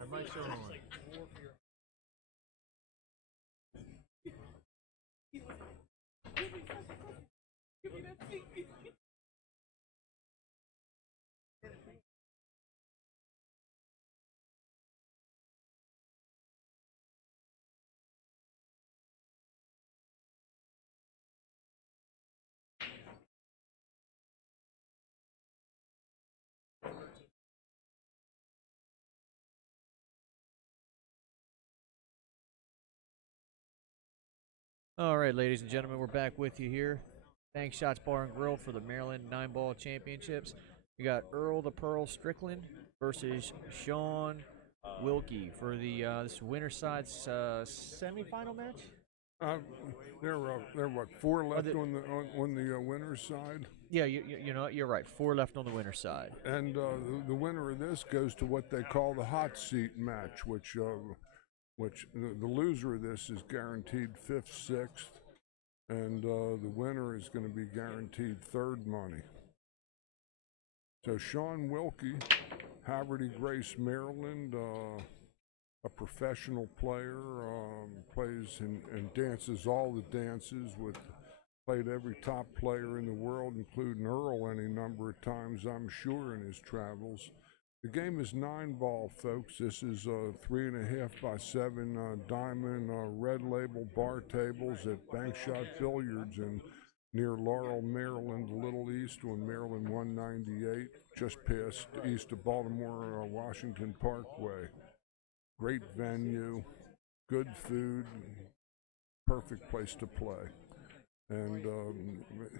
I might show on. All right, ladies and gentlemen, we're back with you here. Thanks, Shots Bar and Grill for the Maryland 9-ball championships. We got Earl the Pearl Strickland versus Shaun Wilkie for the this winter side's semifinal match. There are what, four left the- on the winner's side, Yeah, you know what, you're right. 4 left on the winner side. and the winner of this goes to what they call the hot seat match, which the loser of this is guaranteed 5th, 6th, and the winner is going to be guaranteed 3rd money. So Shaun Wilkie, Haverty Grace, Maryland, a professional player, plays and dances all the dances, played every top player in the world, including Earl any number of times, I'm sure, in his travels. The game is 9-ball, folks. This is 3.5 by 7 diamond red label bar tables at Bankshot Billiards near Laurel, Maryland, a little east on Maryland 198, just past east of Baltimore Washington Parkway. Great venue, good food, perfect place to play. And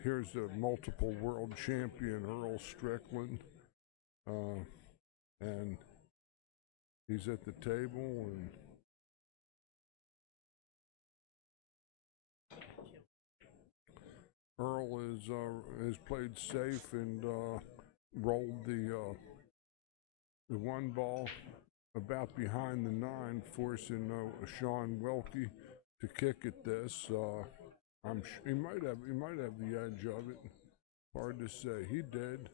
here's the multiple world champion Earl Strickland, and he's at the table, and Earl has played safe and rolled the 1 ball about behind the 9, forcing Shaun Wilkie to kick at this. He might have the edge of it. Hard to say. He did.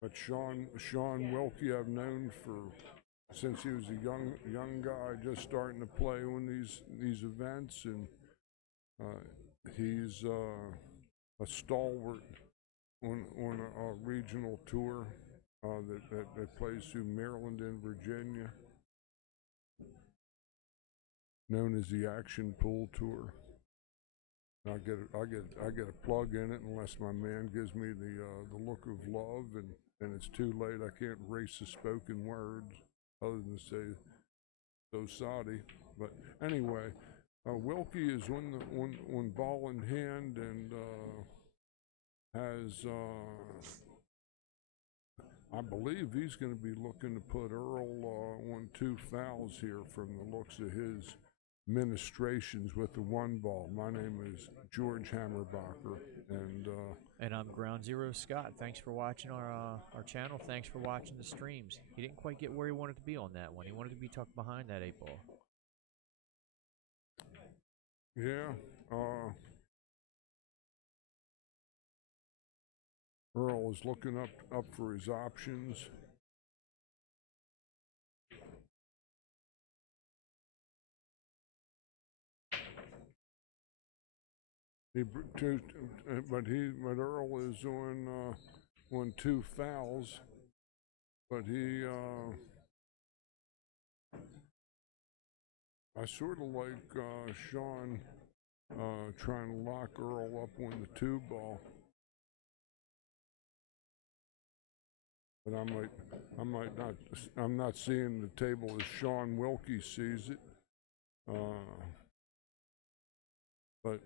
But Shaun Wilkie, I've known since he was a young guy, just starting to play on these events, and he's a stalwart on a regional tour that plays through Maryland and Virginia, known as the Action Pool Tour. I get a plug in it unless my man gives me the look of love, and it's too late. I can't erase the spoken words other than say so sorry. But anyway, Wilkie is on ball in hand and has I believe he's going to be looking to put Earl on 2 fouls here from the looks of his ministrations with the 1 ball. My name is George Hammerbacher, And I'm Ground Zero Scott. Thanks for watching our channel. Thanks for watching the streams. He didn't quite get where he wanted to be on that one. He wanted to be tucked behind that 8 ball. yeah. Earl is looking up for his options. But Earl is on 2 fouls. But I sort of like Shaun trying to lock Earl up on the 2 ball. But I'm not seeing the table as Shaun Wilkie sees it. But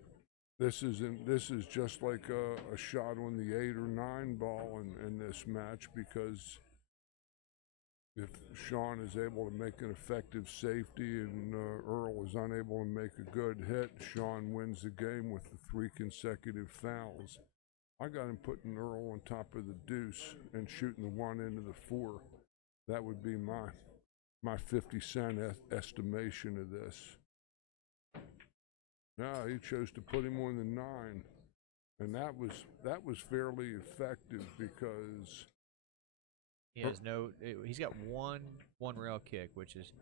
this is just like a shot on the 8 or 9 ball in this match, because if Shaun is able to make an effective safety and Earl is unable to make a good hit, Shaun wins the game with the 3 consecutive fouls. I got him putting Earl on top of the deuce and shooting the 1 into the 4. That would be my 50-cent estimation of this. No, he chose to put him on the 9. and that was fairly effective because He has he's got one rail kick, which is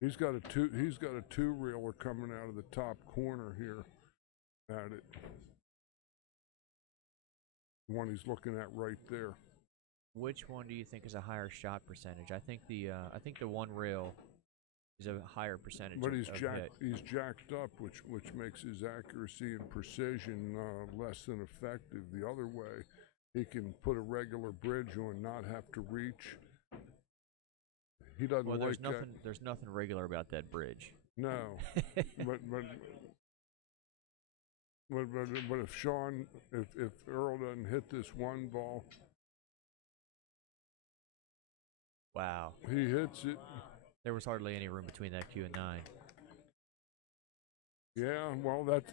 he's got a two reeler coming out of the top corner here at it. The one he's looking at right there. Which one do you think is a higher shot percentage? I think the one rail is a higher percentage. But he's jacked up, which makes his accuracy and precision less than effective. The other way, he can put a regular bridge on, not have to reach. He doesn't well, like that. There's nothing regular about that bridge. No, but if Earl doesn't hit this one ball, wow, he hits it. There was hardly any room between that cue and 9. Yeah, well, that's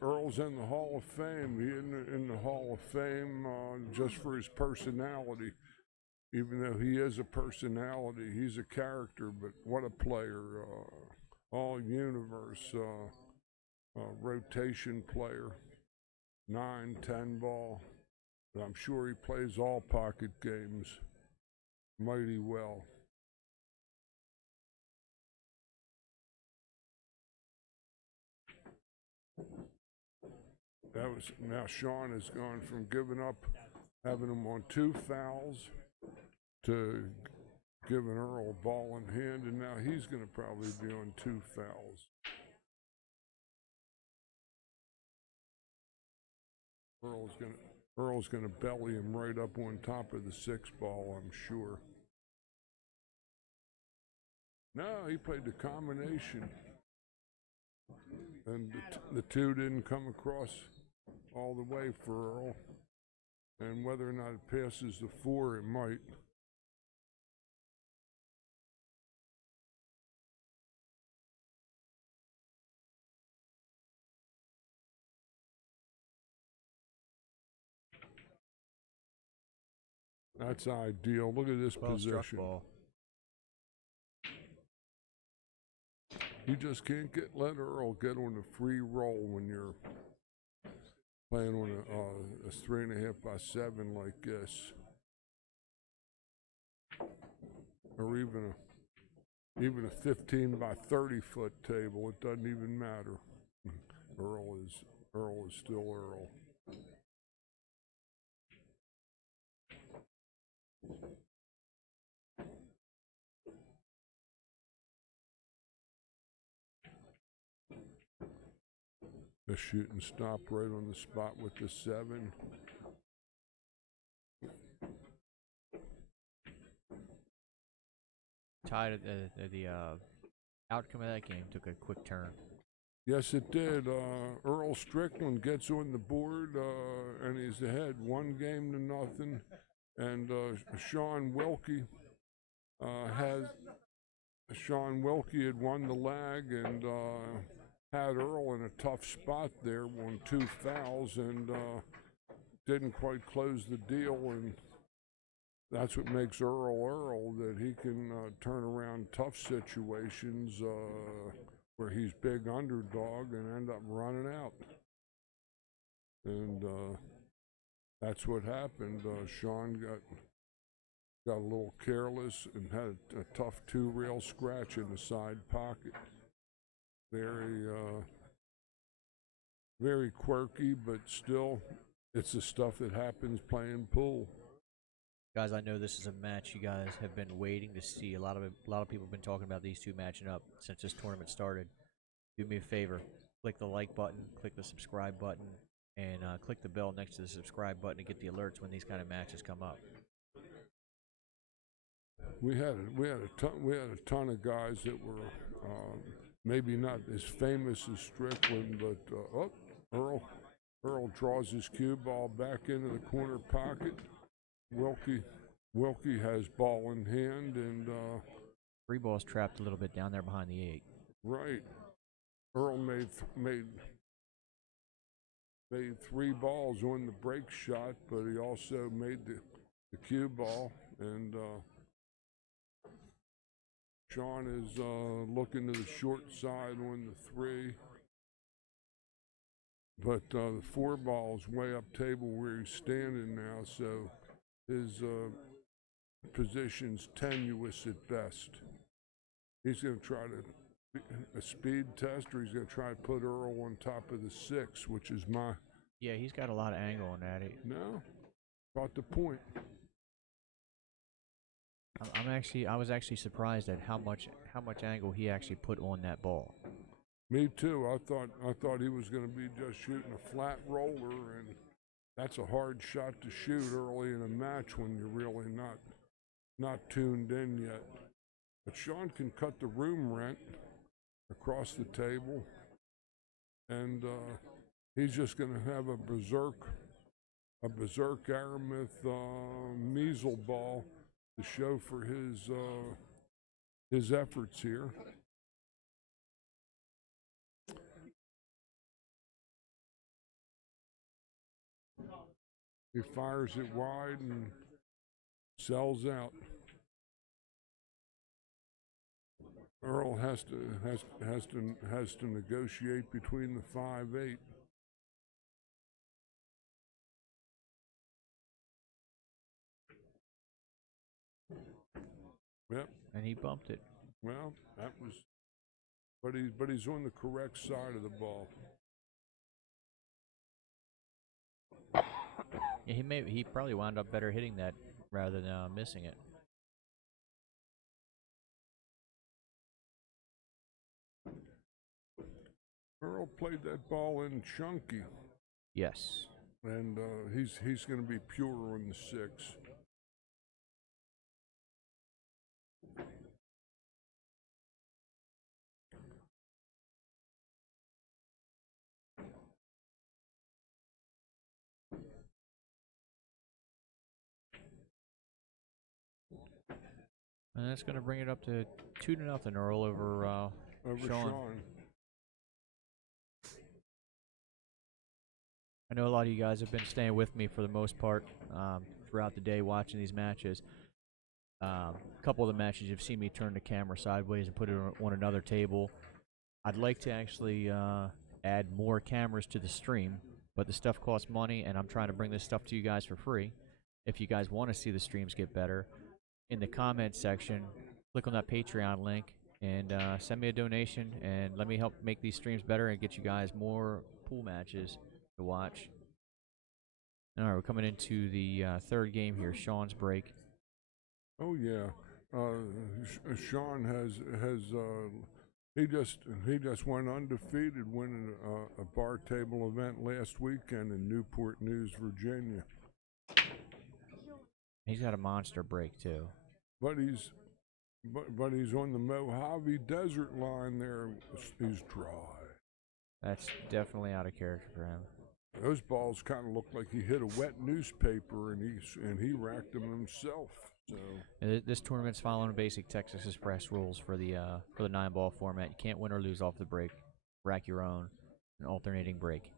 Earl's in the Hall of Fame. He in the Hall of Fame just for his personality. Even though he is a personality, he's a character. But what a player! All universe rotation player. 9-10 ball. But I'm sure he plays all pocket games mighty well. Now Shaun has gone from giving up, having him on 2 fouls, to giving Earl a ball in hand, and now he's going to probably be on 2 fouls. Earl's going to belly him right up on top of the 6 ball, I'm sure. No, he played the combination, and the 2 didn't come across all the way for Earl, and whether or not it passes the 4, it might. That's ideal. Look at this position. Ball. You just can't let Earl get on a free roll when you're playing on a 3.5 by 7 like this, or even a 15 by 30 foot table. It doesn't even matter. Earl is still Earl. The shoot and stop right on the spot with the 7. Tied the outcome of that game took a quick turn. Yes, it did. Earl Strickland gets on the board, and he's ahead 1-0. And Shaun Wilkie had won the lag and had Earl in a tough spot there on 2 fouls, and didn't quite close the deal. And that's what makes Earl, that he can turn around tough situations where he's big underdog and end up running out. And that's what happened. Shaun got a little careless and had a tough 2-rail scratch in the side pocket. Very quirky, but still, it's the stuff that happens playing pool. Guys, I know this is a match you guys have been waiting to see. A lot of people have been talking about these 2 matching up since this tournament started. Do me a favor, click the like button, click the subscribe button, and click the bell next to the subscribe button to get the alerts when these kind of matches come up. We had a ton of guys that were maybe not as famous as Strickland, but Earl draws his cue ball back into the corner pocket. Wilkie has ball in hand, and 3 balls trapped a little bit down there behind the 8. Right. Earl made 3 balls on the break shot, but he also made the cue ball, and Shaun is looking to the short side on the 3. but the 4-ball's way up table where he's standing now, so his position's tenuous at best. He's going to try to a speed test, or he's going to try to put Earl on top of the 6, which is my... Yeah, he's got a lot of angle on that. No, about the point. I was actually surprised at how much angle he actually put on that ball. Me too. I thought he was going to be just shooting a flat roller, and that's a hard shot to shoot early in a match when you're really not tuned in yet. But Shaun can cut the room rent across the table, and he's just going to have a berserk Aramith measle ball to show for his efforts here. He fires it wide and sells out. Earl has to negotiate between the 5-8. Yep. And he bumped it. Well, that was, but he's on the correct side of the ball. Yeah, he probably wound up better hitting that rather than missing it. Earl played that ball in chunky. Yes. And he's going to be pure on the 6. And that's going to bring it up to 2-0 Earl over Shaun. I know a lot of you guys have been staying with me for the most part throughout the day watching these matches. A couple of the matches you've seen me turn the camera sideways and put it on another table. I'd like to actually add more cameras to the stream, but the stuff costs money, and I'm trying to bring this stuff to you guys for free. If you guys want to see the streams get better, in the comments section, click on that Patreon link and send me a donation, and let me help make these streams better and get you guys more pool matches to watch. All right, we're coming into the third game here, Shaun's break. Oh yeah, Shaun he just went undefeated, winning a bar table event last weekend in Newport News, Virginia. He's got a monster break too. But he's on the Mojave Desert line there. He's dry. That's definitely out of character for him. Those balls kind of look like he hit a wet newspaper, and he racked them himself. So this tournament's following basic Texas Express rules for the 9-ball format. You can't win or lose off the break. Rack your own, an alternating break.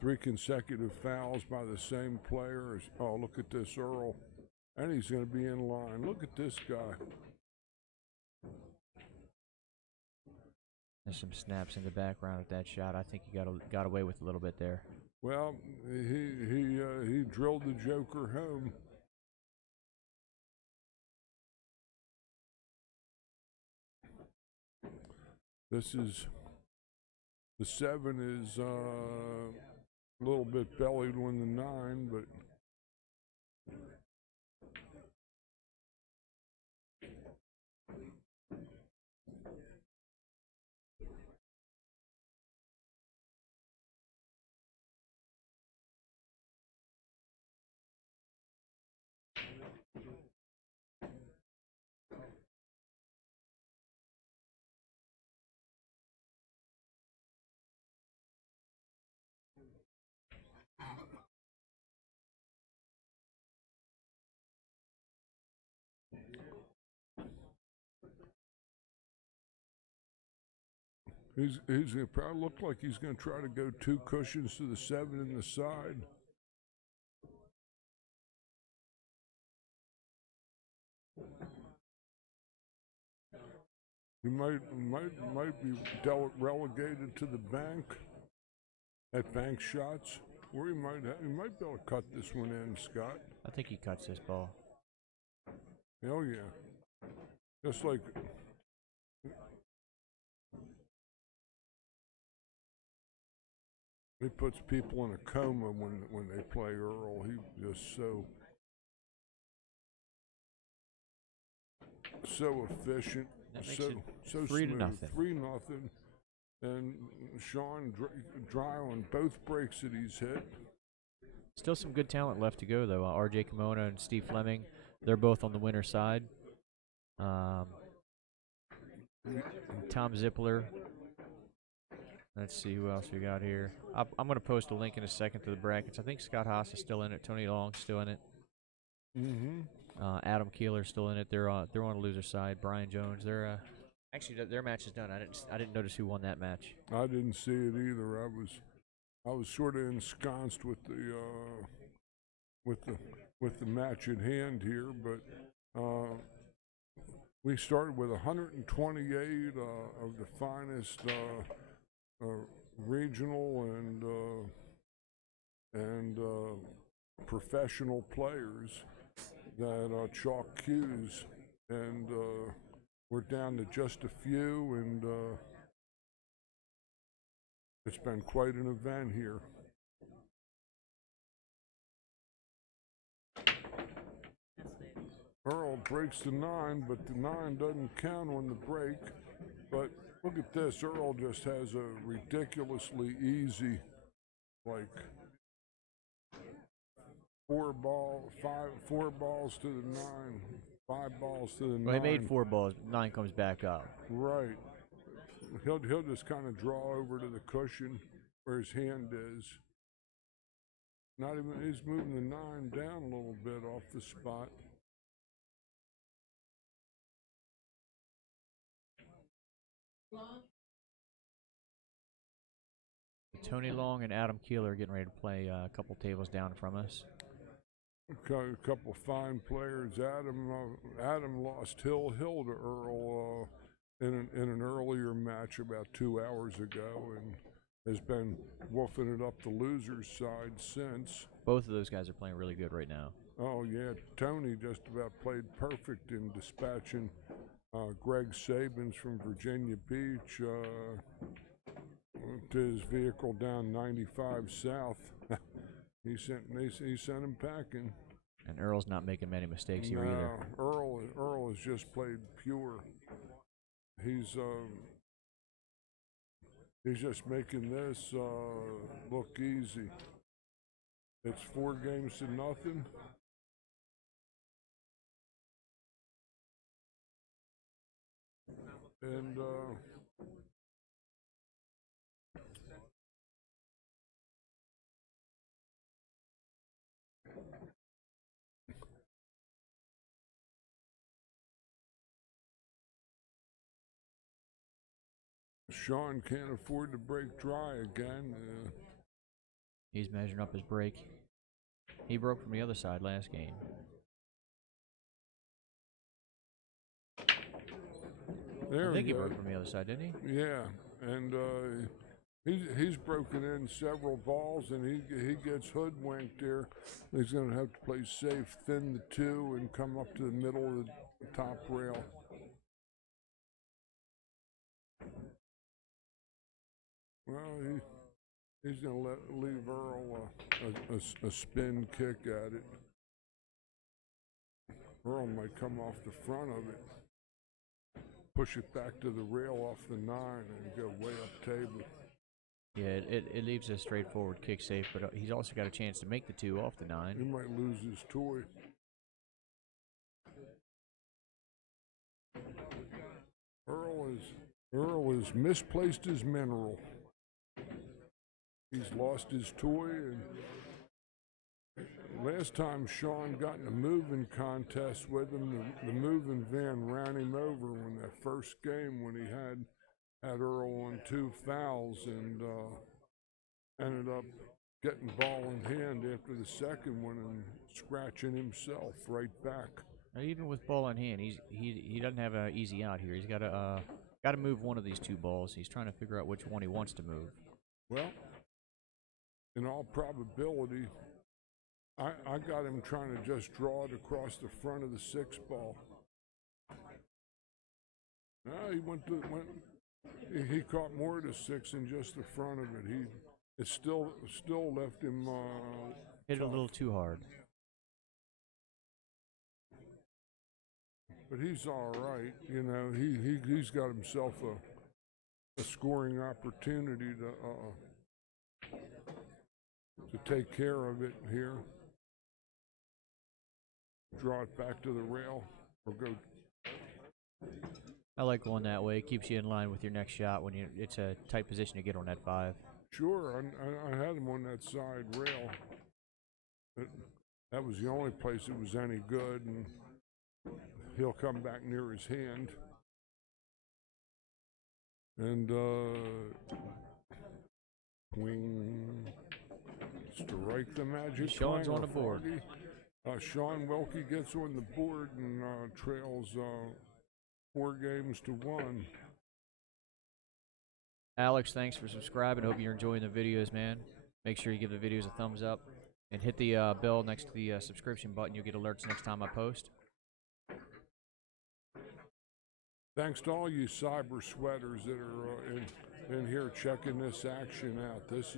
3 consecutive fouls by the same players. Oh, look at this Earl, and he's going to be in line. Look at this guy. There's some snaps in the background with that shot. I think he got away with a little bit there. Well, he drilled the joker home. This is the 7 is a little bit bellied on the 9, but he's going to probably look like he's going to try to go 2 cushions to the 7 in the side. He might be relegated to the bank. at bank shots, or he might be able to cut this one in, Scott. I think he cuts this ball. Oh yeah, just like he puts people in a coma when they play Earl. He's just so efficient, That makes so it so 3-0. smooth. 3-0, and Shaun dry on both breaks that he's hit. Still some good talent left to go, though. R.J. Kimona and Steve Fleming, they're both on the winner's side. And Tom Zippler. Let's see who else we got here. I'm going to post a link in a second to the brackets. I think Scott Haas is still in it. Tony Long's still in it. Adam Keeler's still in it. They're on the loser side. Brian Jones. They're actually their match is done. I didn't notice who won that match. I didn't see it either. I was sort of ensconced with the match at hand here, but we started with 128 of the finest regional and professional players that chalk cues, and we're down to just a few, and it's been quite an event here. Earl breaks the 9, but the 9 doesn't count on the break. But look at this, Earl just has a ridiculously easy, like, 4 balls to the 9, 5 balls to the 9. Well, he made 4 balls. 9 comes back up. Right. He'll just kind of draw over to the cushion where his hand is. Not even, he's moving the 9 down a little bit off the spot. Tony Long and Adam Keeler are getting ready to play a couple tables down from us. A couple fine players. Adam lost Hill to Earl in an earlier match about 2 hours ago, and has been wolfing it up the loser's side since. Both of those guys are playing really good right now. Oh yeah, Tony just about played perfect in dispatching Greg Sabins from Virginia Beach to his vehicle down 95 South. He sent him packing. And Earl's not making many mistakes here no, either. Earl has just played pure. He's just making this look easy. It's 4 games to nothing. And Shaun can't afford to break dry again. He's measuring up his break. He broke from the other side last game. There I think he go. broke from the other side, didn't he? Yeah, and he's broken in several balls, and he gets hoodwinked there. He's going to have to play safe, thin the 2, and come up to the middle of the top rail. Well, he's going to leave Earl a spin kick at it. Earl might come off the front of it, push it back to the rail off the 9, and go way up table. Yeah, it leaves a straightforward kick safe, but he's also got a chance to make the 2 off the 9. He might lose his toy. Earl has misplaced his mineral. He's lost his toy, and last time Shaun got in a moving contest with him, the moving van ran him over in that first game when he had Earl on 2 fouls, and ended up getting ball in hand after the second one and scratching himself right back. Now, even with ball in hand, he doesn't have an easy out here. He's got to move one of these 2 balls. He's trying to figure out which one he wants to move. Well, in all probability, I got him trying to just draw it across the front of the 6 ball. No, he caught more of the 6 than just the front of it. It still left him Hit it a tough. little too hard. But he's all right, you know. He's got himself a scoring opportunity to take care of it here. Draw it back to the rail or go. I like going that way. It keeps you in line with your next shot when it's a tight position to get on that 5. Sure, I had him on that side rail. That was the only place it was any good, and he'll come back near his hand. And swing, strike the magic. Shaun's on the board. Shaun Wilkie gets on the board and trails 4 games to 1. Alex, thanks for subscribing. Hope you're enjoying the videos, man. Make sure you give the videos a thumbs up and hit the bell next to the subscription button. You'll get alerts next time I post. Thanks to all you cyber sweaters that are in here checking this action out. This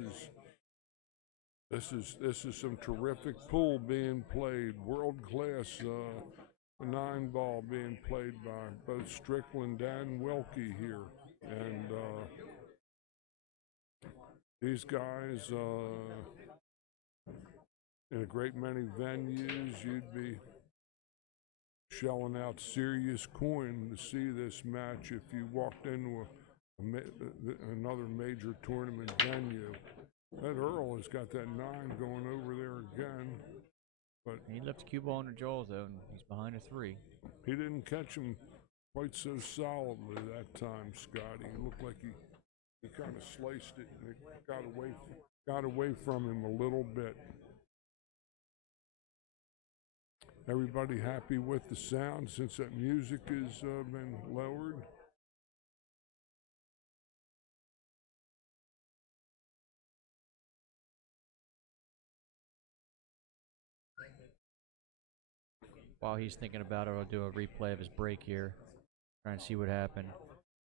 is some terrific pool being played. World class 9-ball being played by both Strickland and Wilkie here, and these guys in a great many venues, you'd be shelling out serious coin to see this match if you walked into another major tournament venue. That Earl has got that 9 going over there again, but He left the cue ball under jaws though, and he's behind a 3. he didn't catch him quite so solidly that time, Scotty. It looked like he kind of sliced it and it got away from him a little bit. Everybody happy with the sound since that music has been lowered? While he's thinking about it, I'll do a replay of his break here, try and see what happened.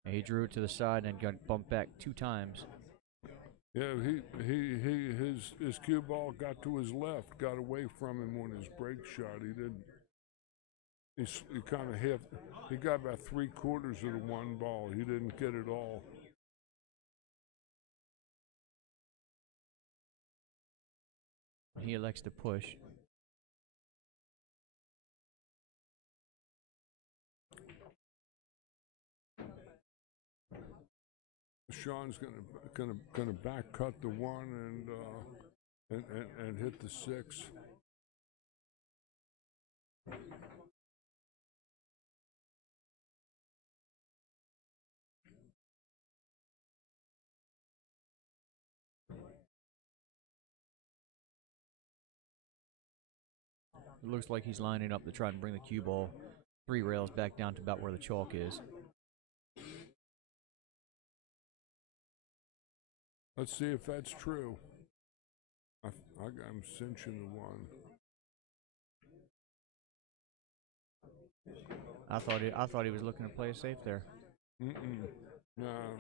And he drew it to the side and got bumped back 2 times. Yeah, his cue ball got to his left, got away from him on his break shot. He didn't. He kind of he got about 3/4 of the 1 ball. He didn't get it all. He elects to push. Shaun's gonna back cut the 1 and hit the 6. It looks like he's lining up to try and bring the cue ball 3 rails back down to about where the chalk is. Let's see if that's true. I got him cinching the 1. I thought he was looking to play it safe there. No.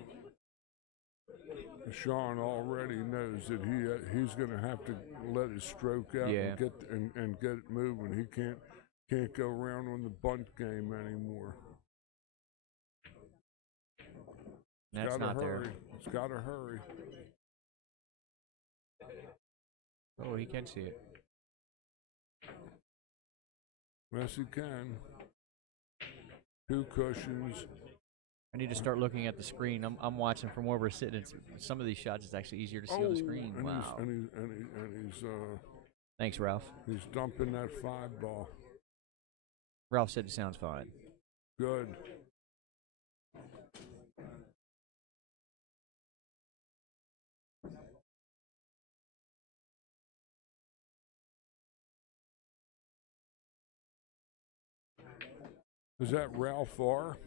Shaun already knows that he's going to have to let his stroke out and get it moving. He can't go around on the bunt game anymore. That's not there. It's got to hurry. Oh, he can see it. Yes, he can. 2 cushions. I need to start looking at the screen. I'm watching from where we're sitting. Some of these shots it's actually easier to see on the screen. And wow. He's Thanks, Ralph. He's dumping that 5 ball. Ralph said it sounds fine. Good. Is that Ralph R?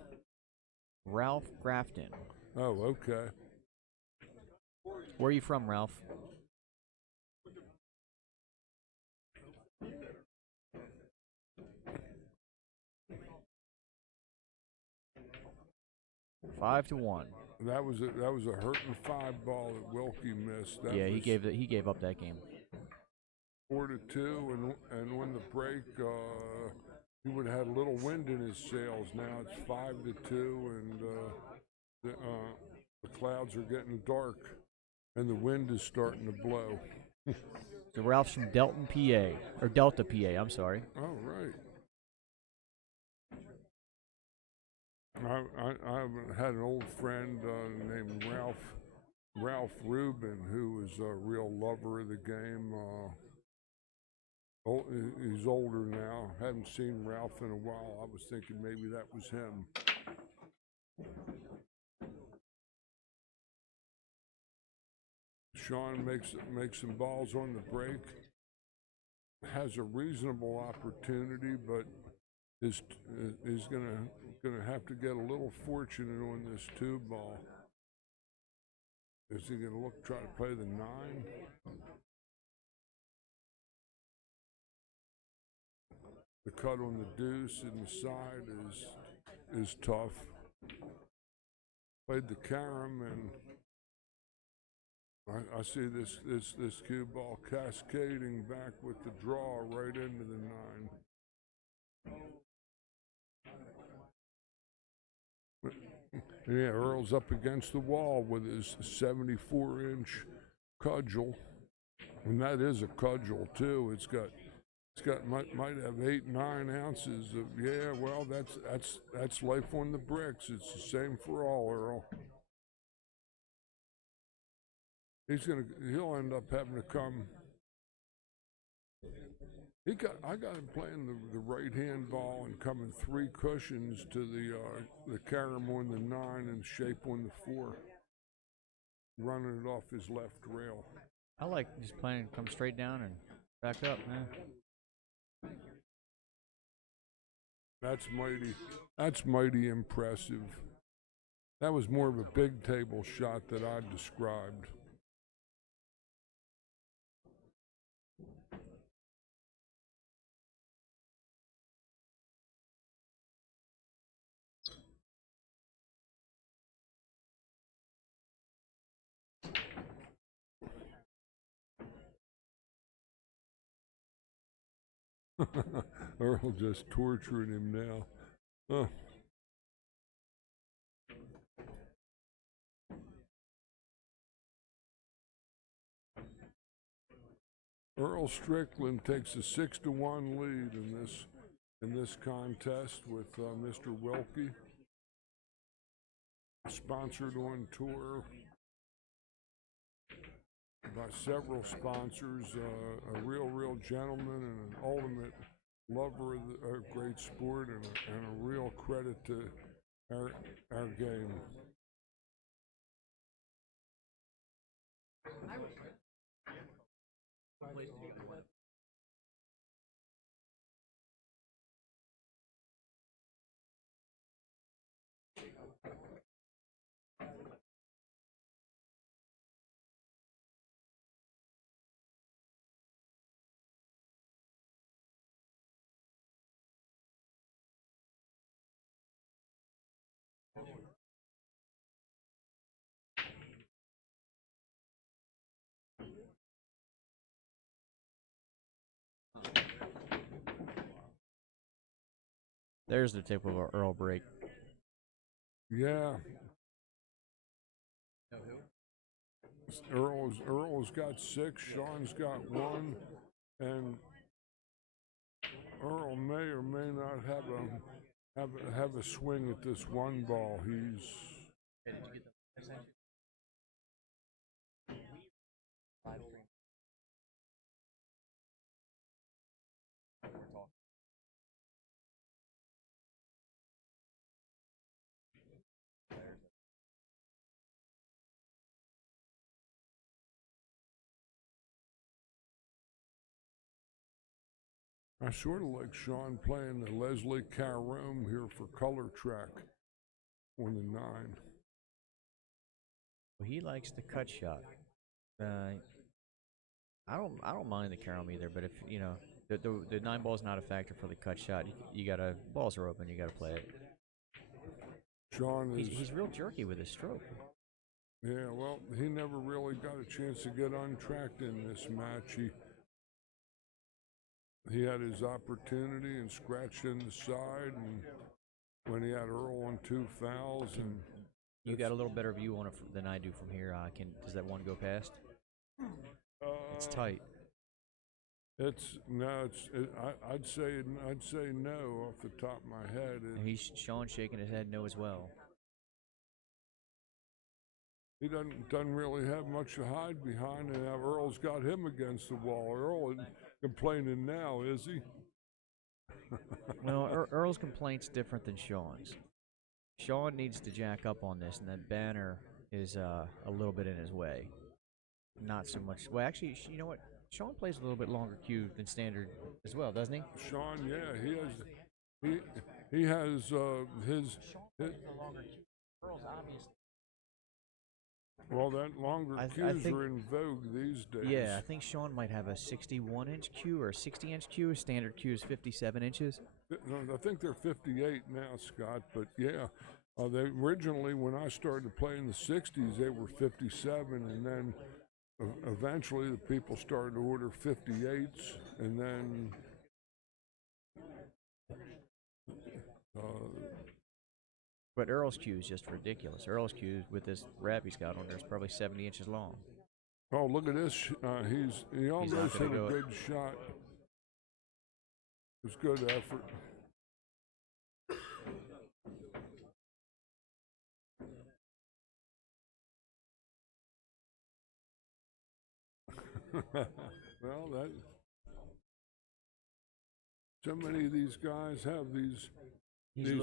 Ralph Grafton. Oh, okay. Where are you from, Ralph? 5-1. That was a hurting 5 ball that Wilkie missed. That Yeah, was he gave up that game. 4-2, and when the break, he would have had a little wind in his sails. Now it's 5-2, and the clouds are getting dark, and the wind is starting to blow. So Ralph's from Delta, PA. I'm sorry. Oh, right. I had an old friend named Ralph Rubin, who was a real lover of the game. He's older now. Haven't seen Ralph in a while. I was thinking maybe that was him. Shaun makes some balls on the break. Has a reasonable opportunity, but is gonna have to get a little fortunate on this 2 ball. Is he gonna try to play the 9? The cut on the deuce in the side is tough. Played the carom, and I see this cue ball cascading back with the draw right into the 9. Yeah, Earl's up against the wall with his 74-inch cudgel, and that is a cudgel too. It's got might have 8-9 ounces of, yeah. Well, that's life on the bricks. It's the same for all, Earl. He'll end up having to come. I got him playing the right hand ball and coming 3 cushions to the carom on the 9 and shape on the 4, running it off his left rail. I like just playing come straight down and back up, man. That's mighty impressive. That was more of a big table shot that I described. Earl just torturing him now. Oh. Earl Strickland takes a 6-1 lead in this contest with Mr. Wilkie. Sponsored on tour by several sponsors, a real gentleman and an ultimate lover of a great sport, and a real credit to our game. There's the tip of our Earl break. Yeah. Earl's got 6, Shaun's got 1, and Earl may or may not have a swing at this 1 ball. He's I sort of like Shaun playing the Leslie Carom here for color track on the 9. Well, he likes the cut shot. I don't mind the carom either, but if you know the 9 ball is not a factor for the cut shot, you gotta balls are open, you gotta play it. Shaun is. He's real jerky with his stroke. Yeah, well, he never really got a chance to get untracked in this match. He had his opportunity and scratched in the side, and when he had Earl on 2 fouls, and you got a little better view on it than I do from here. Does that one go past? It's tight. I'd say no off the top of my head. Shaun shaking his head no as well. He doesn't really have much to hide behind, and now Earl's got him against the wall. Earl isn't complaining now, is he? Well, Earl's complaint's different than Shaun's. Shaun needs to jack up on this, and that banner is a little bit in his way. Not so much. Well, actually, you know what? Shaun plays a little bit longer cue than standard as well, doesn't he? Shaun, yeah, he has his. Earl's obviously. Well, that longer cues are in vogue these days. Yeah, I think Shaun might have a 61-inch cue or a 60-inch cue. His standard cue is 57 inches. I think they're 58 now, Scott. But yeah, they originally, when I started playing the 60s, they were 57, and then eventually the people started to order 58s, and then but Earl's cue is just ridiculous. Earl's cue with this wrap he's got on there is probably 70 inches long. Oh, look at this! He almost hit a good shot. It was good effort. Well, so many of these guys have these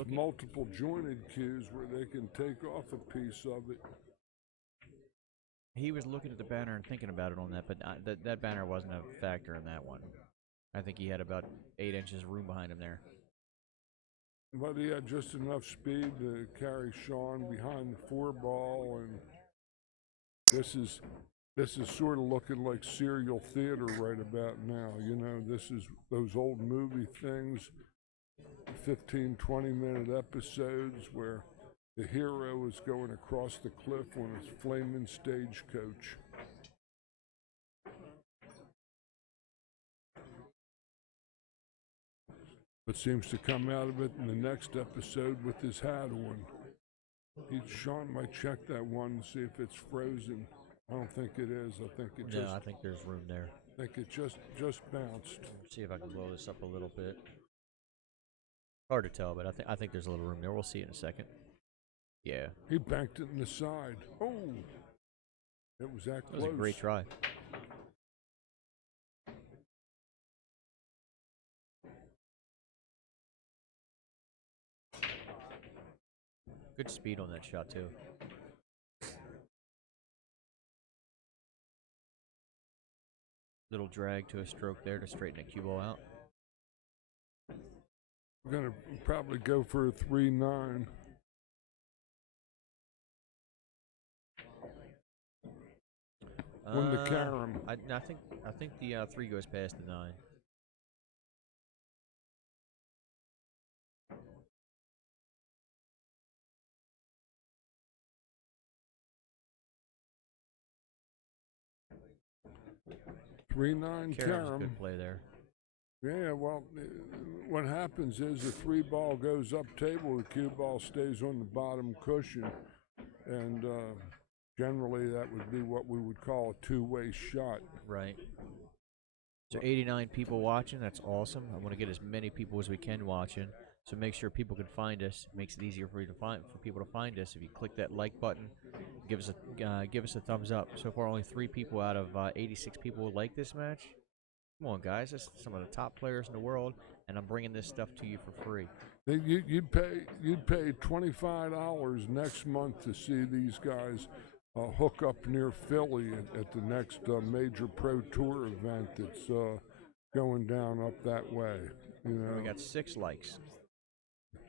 multiple jointed cues where they can take off a piece of it. He was looking at the banner and thinking about it on that, but that banner wasn't a factor in that one. I think he had about 8 inches of room behind him there. But he had just enough speed to carry Shaun behind the 4-ball, and this is sort of looking like serial theater right about now. You know, this is those old movie things, 15, 20-minute episodes where the hero is going across the cliff on his flaming stagecoach. But seems to come out of it in the next episode with his hat on. Shaun might check that one and see if it's frozen. I don't think it is. I think I think there's room there. I think it just bounced. Let's see if I can blow this up a little bit. Hard to tell, but I think there's a little room there. We'll see in a second. Yeah. He banked it in the side. Oh, it was that close. That was a great try. Good speed on that shot, too. Little drag to a stroke there to straighten a cue ball out. We're going to probably go for a 3-9. Win the carom. I think the 3 goes past the 9. Carom. Good play there. Yeah, well, what happens is the 3-ball goes up table, the cue ball stays on the bottom cushion, and generally that would be what we would call a 2-way shot. Right. So 89 people watching, that's awesome. I want to get as many people as we can watching. So make sure people can find us. It makes it easier for people to find us. If you click that like button, give us a thumbs up. So far, only 3 people out of 86 people would like this match. Come on, guys! This is some of the top players in the world, and I'm bringing this stuff to you for free. You'd pay $25 next month to see these guys hook up near Philly at the next major pro tour event that's going down up that way. You know, we got 6 likes.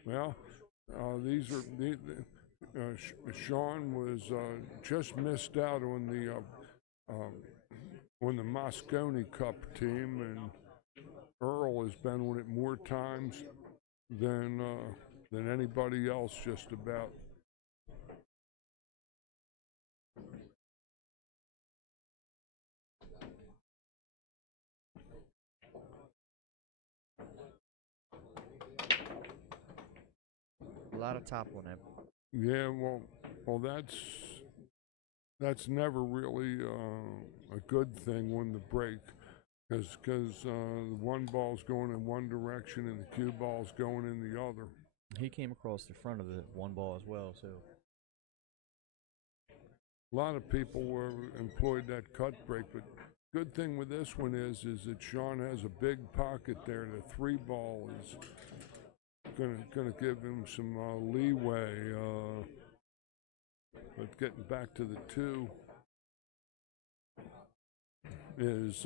Well, these are Shaun was just missed out on the Moscone Cup team, and Earl has been on it more times than anybody else, just about. lot of top on him. Yeah, well, that's never really a good thing when the break, because the one ball's going in one direction and the cue ball's going in the other. He came across the front of the one ball as well, so. A lot of people were employed that cut break, but good thing with this one is that Shaun has a big pocket there. The 3 ball is gonna give him some leeway. But getting back to the 2 is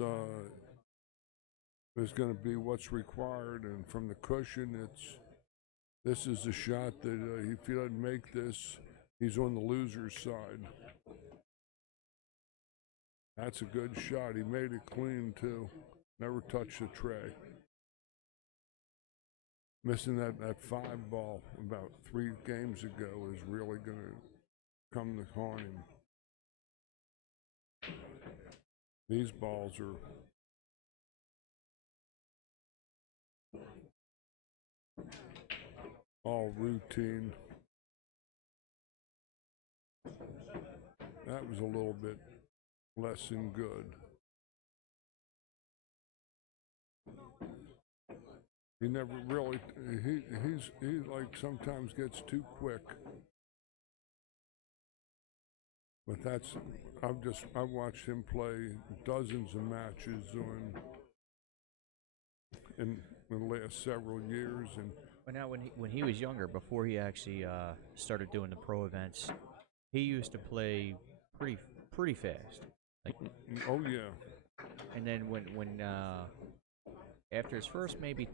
going to be what's required, and from the cushion, this is a shot that if he doesn't make this, he's on the loser's side. That's a good shot. He made it clean too. Never touched the tray. Missing that 5 ball about 3 games ago is really going to come to haunt him. These balls are all routine. That was a little bit less than good. He never really, he like sometimes gets too quick. But I've watched him play dozens of matches in the last several years, and But now, when he was younger, before he actually started doing the pro events, he used to play pretty fast. Like, oh yeah. and then when after his first maybe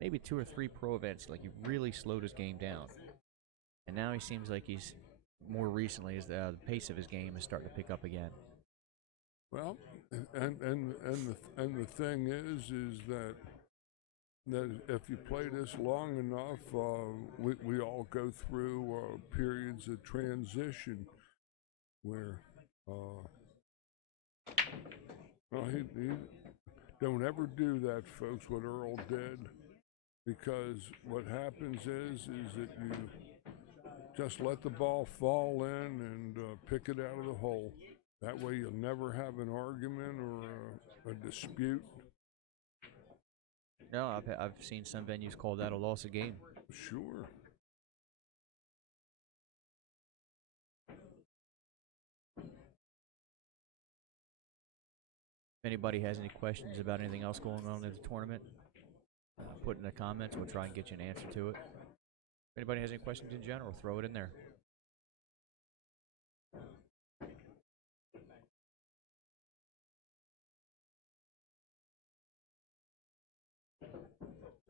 2 or 3 pro events, like he really slowed his game down, and now he seems like he's more recently as the pace of his game is starting to pick up again. Well, and the thing is that if you play this long enough, we all go through periods of transition where he don't ever do that, folks, what Earl did, because what happens is that you just let the ball fall in and pick it out of the hole. That way you'll never have an argument or a dispute. No, I've seen some venues call that a loss of game. Sure. If anybody has any questions about anything else going on in the tournament, put in the comments. We'll try and get you an answer to it. If anybody has any questions in general, throw it in there.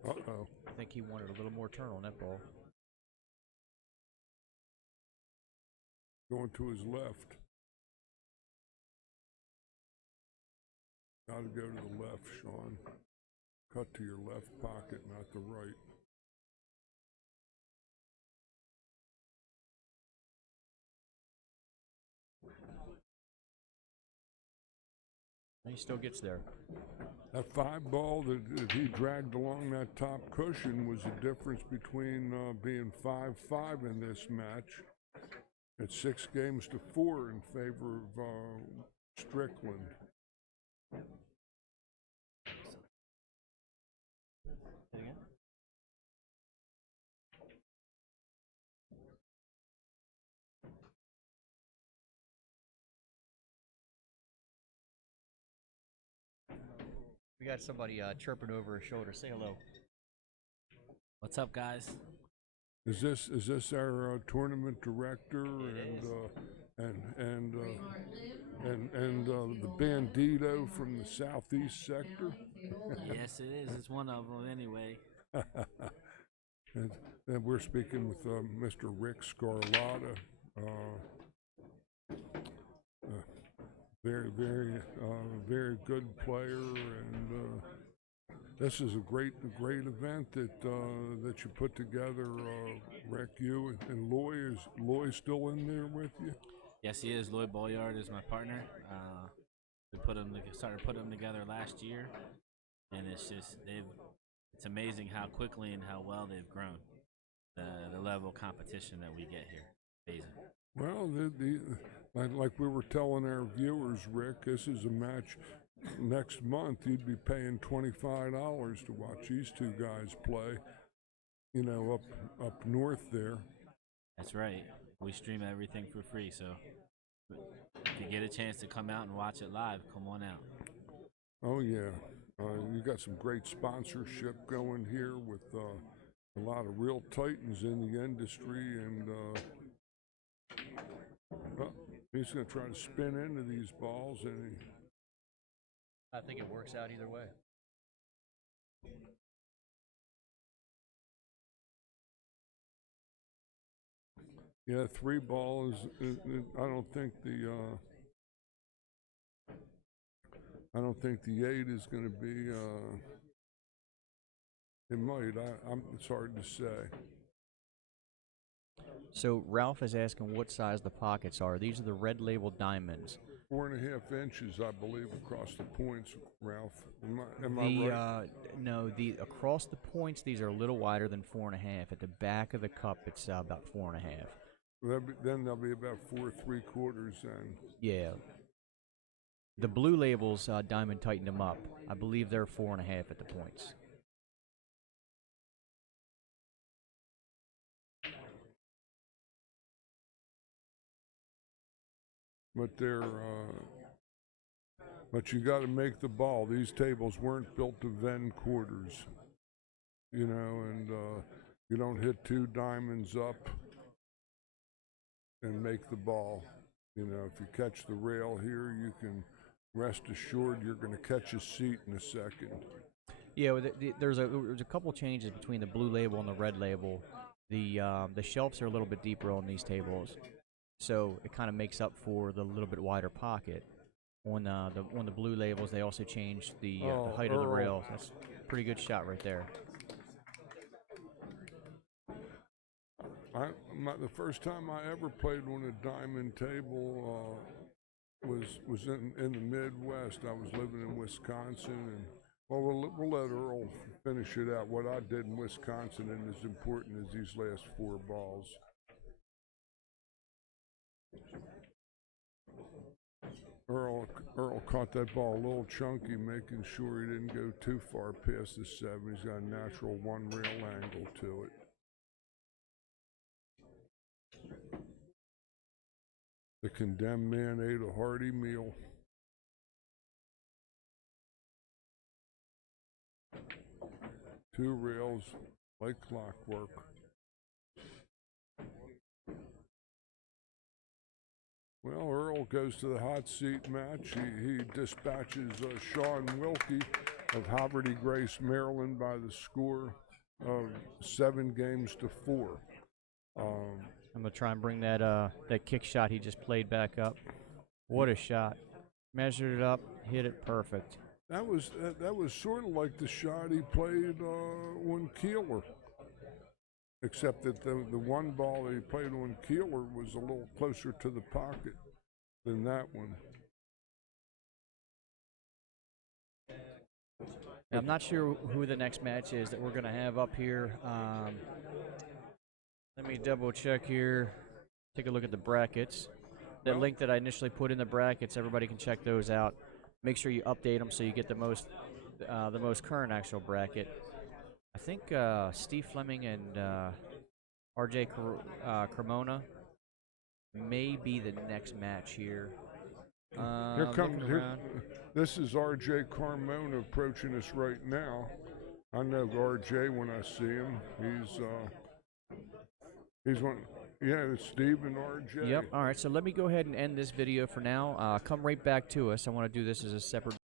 Uh-oh. I think he wanted a little more turn on that ball. Going to his left. Got to go to the left, Shaun. Cut to your left pocket, not the right. And he still gets there. That 5 ball that he dragged along that top cushion was the difference between being 5-5 in this match. It's 6 games to 4 in favor of Strickland. We got somebody chirping over his shoulder. Say hello. What's up, guys? Is this our tournament director and the Bandito from the southeast sector? Yes, it is. It's one of them, anyway. and we're speaking with Mr. Rick Scarlata. Very good player, and this is a great event that you put together, Rick. You and Loy still in there with you? Yes, he is. Lloyd Bolyard is my partner. We started putting them together last year, and it's amazing how quickly and how well they've grown. the level of competition that we get here. Amazing. Well, like we were telling our viewers, Rick, this is a match. Next month, you'd be paying $25 to watch these two guys play. You know, up north there. That's right. We stream everything for free, so if you get a chance to come out and watch it live, come on out. Oh yeah, you got some great sponsorship going here with a lot of real titans in the industry, and he's going to try to spin into these balls, and I think it works out either way. yeah, 3 ball is I don't think the 8 is going to be. It might. It's hard to say. So Ralph is asking what size the pockets are. These are the red label diamonds. 4.5 inches, I believe, across the points, Ralph. Am I right? No, across the points, these are a little wider than 4.5. At the back of the cup, it's about 4.5. Then they'll be about 4 3/4 then. Yeah. The blue labels, Diamond tightened them up. I believe they're 4.5 at the points. But you got to make the ball. These tables weren't built to vend quarters, you know, and you don't hit 2 diamonds up and make the ball. You know, if you catch the rail here, you can rest assured you're going to catch a seat in a second. Yeah, there's a couple changes between the blue label and the red label. The shelves are a little bit deeper on these tables, so it kind of makes up for the little bit wider pocket. On the blue labels, they also changed the height of the rail. That's a pretty good shot right there. The first time I ever played on a diamond table was in the Midwest. I was living in Wisconsin, and we'll let Earl finish it out. What I did in Wisconsin isn't as important as these last 4 balls. Earl caught that ball a little chunky, making sure he didn't go too far past the 7. He's got a natural 1 rail angle to it. The condemned man ate a hearty meal. Two rails like clockwork. Well, Earl goes to the hot seat match. He dispatches Shaun Wilkie of Haverty Grace, Maryland, by the score of 7 games to 4. I'm gonna try and bring that kick shot he just played back up. What a shot! Measured it up, hit it perfect. That was sort of like the shot he played on Keeler, except that the one ball that he played on Keeler was a little closer to the pocket than that one. Now, I'm not sure who the next match is that we're gonna have up here. Let me double check here. Take a look at the brackets. That link that I initially put in the brackets, everybody can check those out. Make sure you update them so you get the most current actual bracket. I think Steve Fleming and RJ Cremona may be the next match here. This is RJ Carmona approaching us right now. I know RJ when I see him. He's one. Yeah, it's Steve and RJ. Yep. All right. So let me go ahead and end this video for now. Come right back to us. I want to do this as a separate